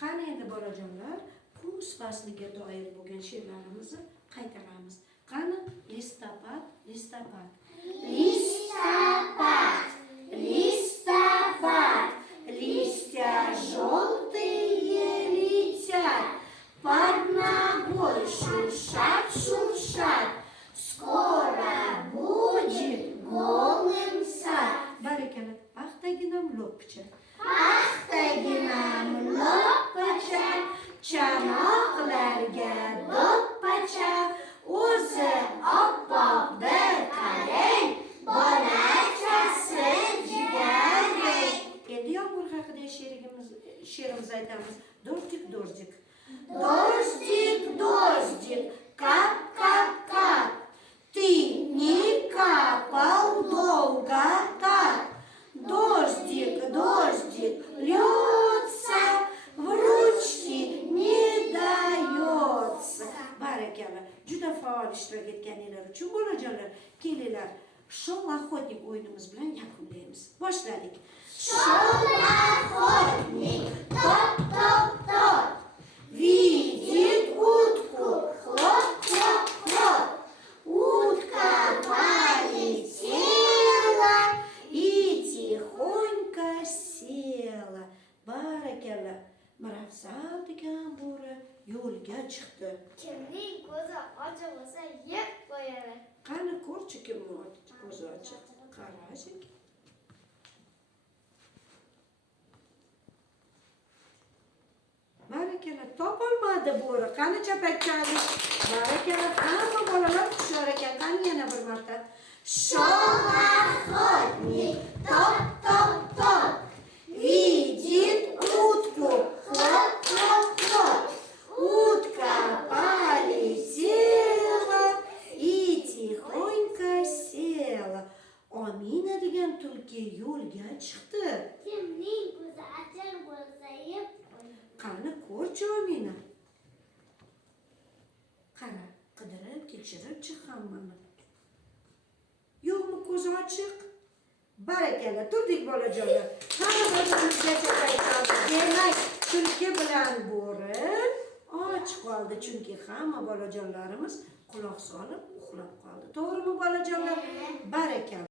Qani endi bolajonlar, kuz fasliga doir bo'lgan she'rlarimizni qaytaramiz. Qani listopad, listopad. Листопад, листопад, листья желтые летят, под ногой шуршат, шуршат, скоро будет голым сад. Barakalla, paxtaginam lo'ppicha. Paxtaginam lo'ppicha, chanoqlarga do'ppicha, o'zi oppoq bir qarang, bolachasi jigarrang. Endi yomg'ir haqida she'rimiz aytamiz. Dojdik, dojdik. Дождик, дождик, кап, кап, кап, ты не капал долго так. Дождик, дождик, льется, в ручки не дается. Barakalla, juda faol ishtirok etganinglar uchun bolajonlar, kelinglar, shol охотник o'yinimiz bilan yakunlaymiz. Boshladik. Шел охотник, топ, топ, топ, видит утку, хлоп, хлоп, хлоп. Утка полетела И tixonько sela. Barakalla, Mirafzal degan bo'ri yo'lga chiqdi. Kimning ko'zi ochiq bo'lsa yeb qo'yadi. Qani ko'rchi kimning ko'zi ochiq? Qarashing. Barakalla, topolmadi bo'ri. Qani chapakchalik. Barakalla, hamma bolalar hushyor ekan. Qani yana bir marta. шел охотник, топ, топ, топ, видит утку, хлоп, хлоп, хлоп. Утка полетела и tixonько sela. Omina degan tulki yo'lga chiqdi. Kimning ko'zi ochiq bo'lsa yeb qo'yadi. Qani ko'rchi Omina. Qara, qidirib, tekshirib chiq hammani. Yo'qmi ko'zi ochiq? Barakalla, turdik bolajonlar. Hamma birbirimizgacha qaytamiz. Demak, tulki bilan bo'ri och qoldi, chunki hamma bolajonlarimiz quloq solib uxlab qoldi. To'g'rimi bolajonlar? Barakalla.